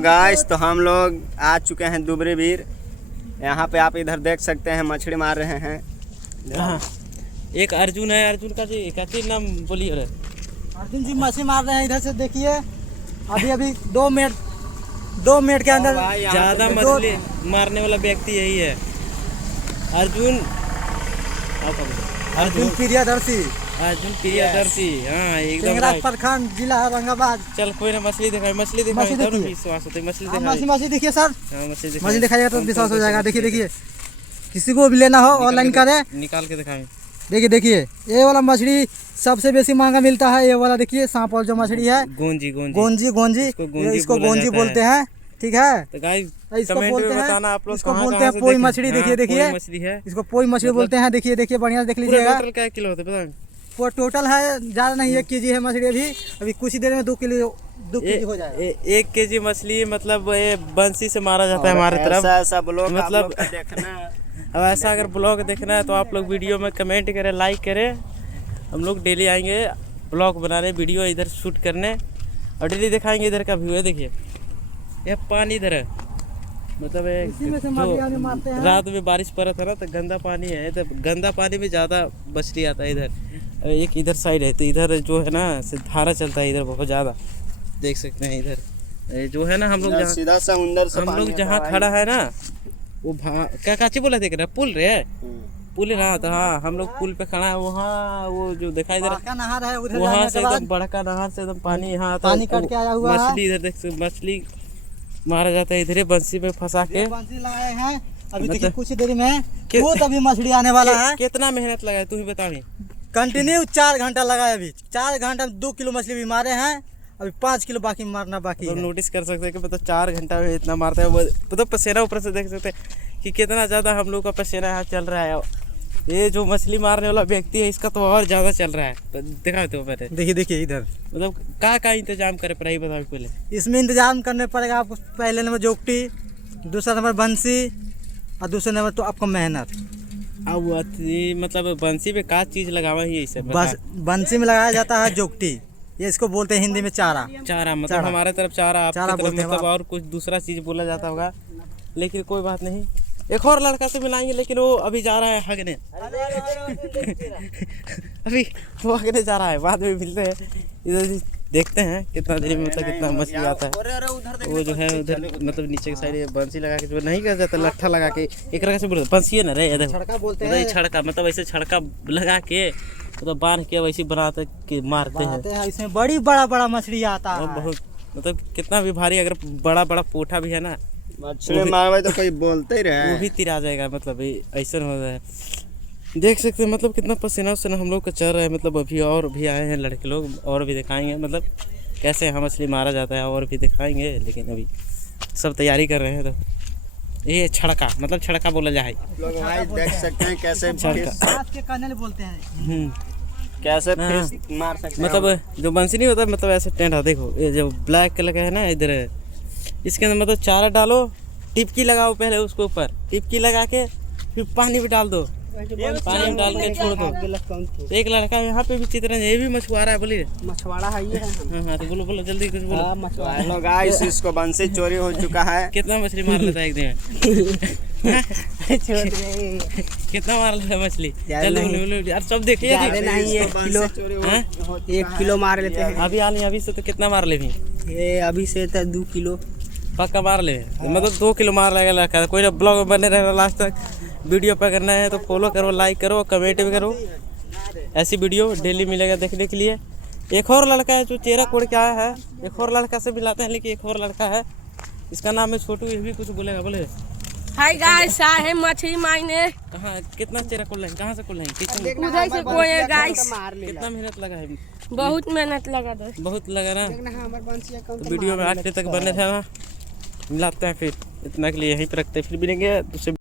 Guys तो हम लोग आ चुके हैं दुबरी बीर। यहाँ पे आप इधर देख सकते हैं मछली मार रहे हैं। एक अर्जुन है, अर्जुन का जी क्या नाम बोलिए रे? अर्जुन जी मछली मार रहे हैं। इधर से देखिए अभी 2 मिनट के अंदर ज्यादा मछली मारने वाला व्यक्ति यही है अर्जुन प्रियदर्शी। अर्जुन प्रियदर्शी, हाँ एकदम राइट। प्रखंड जिला औरंगाबाद। चल कोई ना मछली दिखाए, मछली दिखाए तब विश्वास होता है। मछली देखिए सर, मछली दिखाइएगा तो मछली विश्वास हो जाएगा। देखिए किसी को भी लेना हो ऑनलाइन करें, निकाल के दिखाएं। देखिए ये वाला मछली सबसे बेसी महंगा मिलता है। ये वाला देखिए सांप वाला जो मछली है, गोंजी इसको गोंजी बोलते हैं। ठीक है, तो गाइस इसको बोलते हैं, आप लोग इसको बोलते हैं पोई मछली। देखिए मछली है, इसको पोई मछली बोलते हैं। देखिए बढ़िया देख लीजिएगा। टोटल क्या किलो होता है पता? वो टोटल है ज़्यादा नहीं, 1 केजी है मछली। अभी कुछ ही देर में 2 केजी हो जाएगा। 1 केजी मछली मतलब ये बंसी से मारा जाता है हमारे तरफ। ऐसा ब्लॉग मतलब देखना। अब ऐसा अगर ब्लॉग देखना है तो आप लोग वीडियो में कमेंट करें, लाइक करें। हम लोग डेली आएंगे ब्लॉग बनाने, वीडियो इधर शूट करने और डेली दिखाएंगे इधर का व्यू है। देखिए ये पानी इधर है, मतलब जो रात में बारिश पड़ा था ना तो गंदा पानी है। तो गंदा पानी में ज़्यादा मछली आता है। इधर एक इधर साइड है तो इधर जो है ना धारा चलता है इधर बहुत ज़्यादा। देख सकते हैं इधर जो है ना हम लोग सीधा समुंदर से हम लोग जहाँ खड़ा है ना वो क्या काची बोला देख रहे पुल रे पुल रहा था। हाँ हम लोग पुल पे खड़ा है, वहाँ वो जो दिखाई दे रहा नहर है उधर, वहाँ से एकदम बड़का नहर से एकदम पानी यहाँ आता पानी कट के आया हुआ है। मछली इधर देख सकते, मछली मारा जाता है इधर बंसी में फंसा के। बंसी लगाए हैं अभी देखिए कुछ देर में बहुत अभी मछली आने वाला है। कितना मेहनत लगा है तू ही बता। कंटिन्यू 4 घंटा लगा है। अभी 4 घंटा में 2 किलो मछली भी मारे हैं। अभी 5 किलो बाकी मारना बाकी है। नोटिस कर सकते हैं कि मतलब 4 घंटा में इतना मारता है। मतलब पसीना ऊपर से देख सकते हैं कि कितना ज़्यादा हम लोग का पसीना यहाँ चल रहा है। ये जो मछली मारने वाला व्यक्ति है इसका तो और ज़्यादा चल रहा है। तो दिखा दो पहले, देखिए इधर मतलब क्या इंतजाम करे पड़ा बताओ पहले। इसमें इंतजाम करने पड़ेगा आपको। पहले नंबर जोगटी, दूसरा नंबर बंसी और दूसरा नंबर तो आपको मेहनत। अब मतलब बंसी में क्या चीज़ लगावा ही इसे? बंसी में लगाया जाता है जोगटी, ये इसको बोलते हैं हिंदी में चारा। मतलब हमारे तरफ चारा, आपकी तरफ बोलते हैं। मतलब और कुछ दूसरा चीज़ बोला जाता होगा, लेकिन कोई बात नहीं। एक और लड़का से मिलाएंगे, लेकिन वो अभी जा रहा है हगने। अभी वो हगने जा रहा है, बाद में मिलते हैं। इधर देखते हैं कितना देर में मतलब कितना मछली आता है। वो जो है उधर मतलब नीचे की साइड बंसी लगा के जो नहीं कर जाता, लट्ठा लगा के एक तरह से बोलते बंसी है ना रे, इधर छड़का बोलते हैं। छड़का मतलब ऐसे छड़का लगा के मतलब बांध के वैसे बनाते कि मारते हैं। इसमें बड़ा मछली आता है बहुत, मतलब कितना भी भारी अगर बड़ा पोठा भी है ना मछली मारवे तो कोई बोलते ही रहे, वो भी तिरा जाएगा। मतलब ऐसा हो रहा है, देख सकते हैं मतलब कितना पसीना उसीना हम लोग का चल रहा है। मतलब अभी और भी आए हैं लड़के लोग, और भी दिखाएंगे मतलब कैसे यहाँ मछली मारा जाता है और भी दिखाएंगे। लेकिन अभी सब तैयारी कर रहे हैं। तो ये छड़का मतलब छड़का बोला जाए। लोग भाई देख सकते हैं कैसे बोलते हैं, कैसे फिश मार सकते हैं। मतलब जो बंसी नहीं होता मतलब ऐसे टेंट है। देखो ये जो ब्लैक कलर का है ना इधर, इसके अंदर मतलब चारा डालो, टिपकी लगाओ पहले उसके ऊपर, टिपकी लगा के फिर पानी भी डाल दो, पानी में डाल के छोड़ दो। एक लड़का यहाँ पे भी चित्रण, ये भी मछुआरा है। बोलिए मछुआरा है ये। हाँ तो बोलो जल्दी कुछ बोलो। हेलो गाइस, इसको बंसी चोरी हो चुका है। कितना मछली मार लेता है एक दिन? कितना मार लेता है मछली? जल्दी बोलो यार, सब देखिए। 1 किलो मार लेते हैं अभी से तो कितना मार ले? ये अभी से 2 किलो पक्का मार ले, मतलब 2 किलो मार लेगा लड़का। कोई ना ब्लॉग में बने रहना लास्ट तक। वीडियो पे करना है तो फॉलो करो, लाइक करो, कमेंट भी करो। ऐसी वीडियो डेली मिलेगा देखने के लिए। एक और लड़का है जो चेहरा कोड़ के आया है, एक और लड़का से मिलाते हैं। लेकिन एक और लड़का है, इसका नाम है छोटू। ये भी कुछ बोलेगा, बोले हाय गाइस, आए हैं मछली मारने। कहाँ कितना चेहरा खोल रहे हैं, कहाँ से खोल रहे हैं? उधर से कोई है गाइस। कितना मेहनत लगा है? बहुत मेहनत लगा दोस्त, बहुत लगा ना। तो वीडियो में आखिर तक बने रहना। मिलाते हैं फिर, इतना के लिए यहीं पर रखते हैं, फिर मिलेंगे दूसरे।